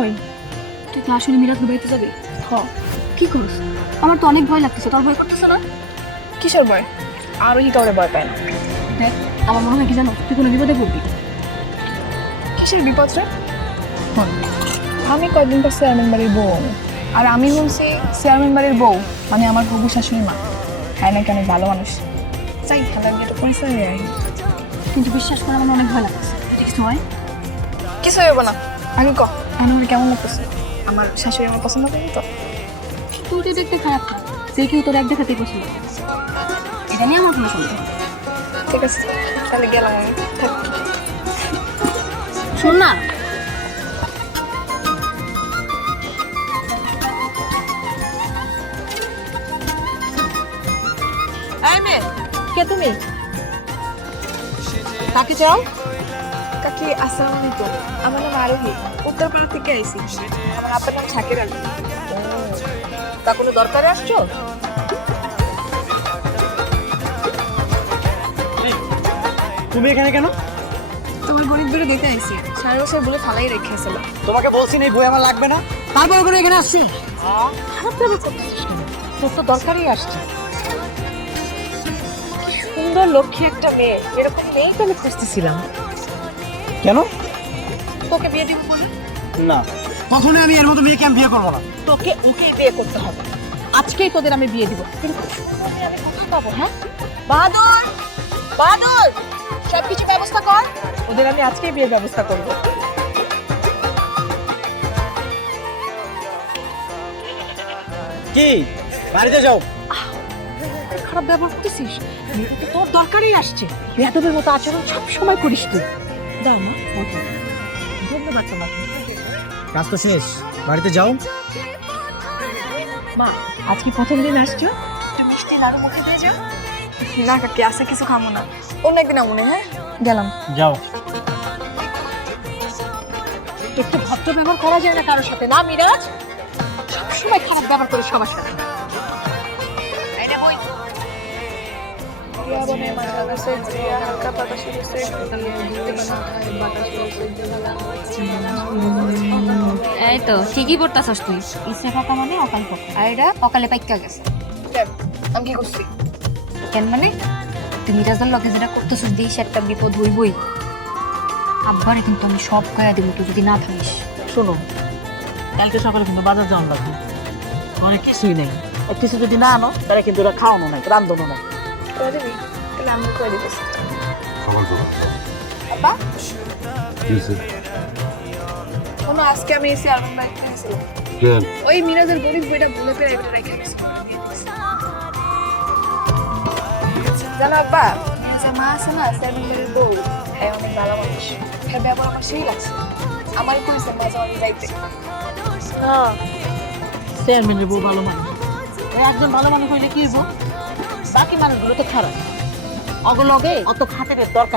ওই তুই কি আসলে মিরাজের বাড়িতে যাবি? হ। কি করিস? আমার তো অনেক ভয় লাগতেছে, তোর ভয় করতেছে না? কিসের ভয়? আরোহী কাউরে ভয় পায় না। দেখ, আমার মনে হয় কি জানো, তুই কোনো বিপদে পড়বি। কিসের বিপদ রে? আমি কয়দিন পর চেয়ারম্যান বাড়ির বউ হবো। আর আমি বলছি চেয়ারম্যান বাড়ির বউ মানে আমার হবু শাশুড়ি মা। হ্যাঁ নাকি অনেক ভালো মানুষ। চাই খেলার গিয়ে পরিচয় হয়ে আই। কিন্তু বিশ্বাস করে আমার অনেক ভয় লাগতেছে। যদি কিছু হয়? কিছু হইব না। আমি ক আমার কেমন লাগতেছে? আমার শাশুড়ি আমার পছন্দ করি তো। তুই তো দেখতে খারাপ না, যে কেউ তোর এক দেখাতেই পছন্দ করে। এটা নিয়ে আমার কোনো সন্দেহ নেই। ঠিক আছে, তাহলে গেলাম আমি। থাক। শোন না, এই মেয়ে, কে তুমি? কাকে চাও? কাকি আসসালামু আলাইকুম। আমার নাম আরোহী, উত্তরপাড়া থেকে আইছি। আমার আপনার নাম শাকির আলী। তা কোনো দরকারে আসছো? তুমি এখানে কেন? তোমার গরিব বেড়ে দেখে আইছি, 6 বছর বলে ফালাই রেখেছিল। তোমাকে বলছি না এই বই আমার লাগবে না। তারপরে করে এখানে আসছি। খারাপ ভেবে করতেছিস কেন? তোর তো দরকারই আসছে। সুন্দর লক্ষ্মী একটা মেয়ে, এরকম মেয়েই তো আমি খুঁজতেছিলাম। কেন? তোকে বিয়ে দিব বলে? না, কখনোই আমি এর মতো মেয়েকে আমি বিয়ে করবো না। তোকে ওকেই বিয়ে করতে হবে। আজকেই তোদের আমি বিয়ে দিব। কিন্তু আমি কোথায় পাবো? হ্যাঁ, বাহাদুর, বাহাদুর, সবকিছু ব্যবস্থা কর। ওদের আমি আজকেই বিয়ের ব্যবস্থা করবো। কি বাড়িতে যাও। খারাপ ব্যবহার করতেছিস? মেয়েটা তো তোর দরকারই আসছে। বেয়াদবের মতো আচরণ সব সময় করিস তুই। দাও মা, ধন্যবাদ তোমাকে। কাজ তো শেষ, বাড়িতে যাও। মা, আজ কি প্রথম দিন আসছো? একটু মিষ্টি লাড়ু মুখে দিয়ে যাও। না কাকি, আছে কিছু খামো না, অন্য একদিন আমনে। হ্যাঁ, গেলাম। যাও। একটু ভদ্র ব্যবহার করা যায় না কারোর সাথে? না মিরাজ, সবসময় খারাপ ব্যবহার করে সবার সাথে। এই তো ঠিকই পড়তাছস তুই। ইচ্ছে পাকা মানে অকাল পাকা, আর এটা অকালে পাইকা গেছে। আমি কি করছি? কেন মানে তুই মিরাজের লগে যেটা করতেছস দিস একটা বিপদ হইবই। আব্বারে কিন্তু আমি সব কয়া দিব তুই যদি না থাকিস। শোনো, কালকে সকালে কিন্তু বাজার যাওয়ার লাগবে, অনেক কিছুই নেই। আর কিছু যদি না আনো তাহলে কিন্তু ওরা খাওয়ানো নাই, রান্ধনো নাই। করে দিবি? তাহলে আমি করে দিতেছি। খাবার দাবার আপা, কি হয়েছে? শোনো, আজকে আমি এসে আলমন বাড়িতে গেছিলাম। কেন? ওই মিরাজের গরিব বইটা বলে পেরে এটা রেখে গেছে। জানো আব্বা, মিরাজের মা আছে না, চেয়ারম্যান বাড়ির বউ, হ্যাঁ অনেক ভালো মানুষ। হ্যাঁ ব্যবহার আমার সেই লাগছে। আমার কইছে মাঝে মাঝে যাইতে। চেয়ারম্যানের বউ ভালো মানুষ। ওই একজন ভালো মানুষ হইলে কি হইব? বাকি মানুষগুলো তো খারাপ। অগলগে অত খাতের দরকার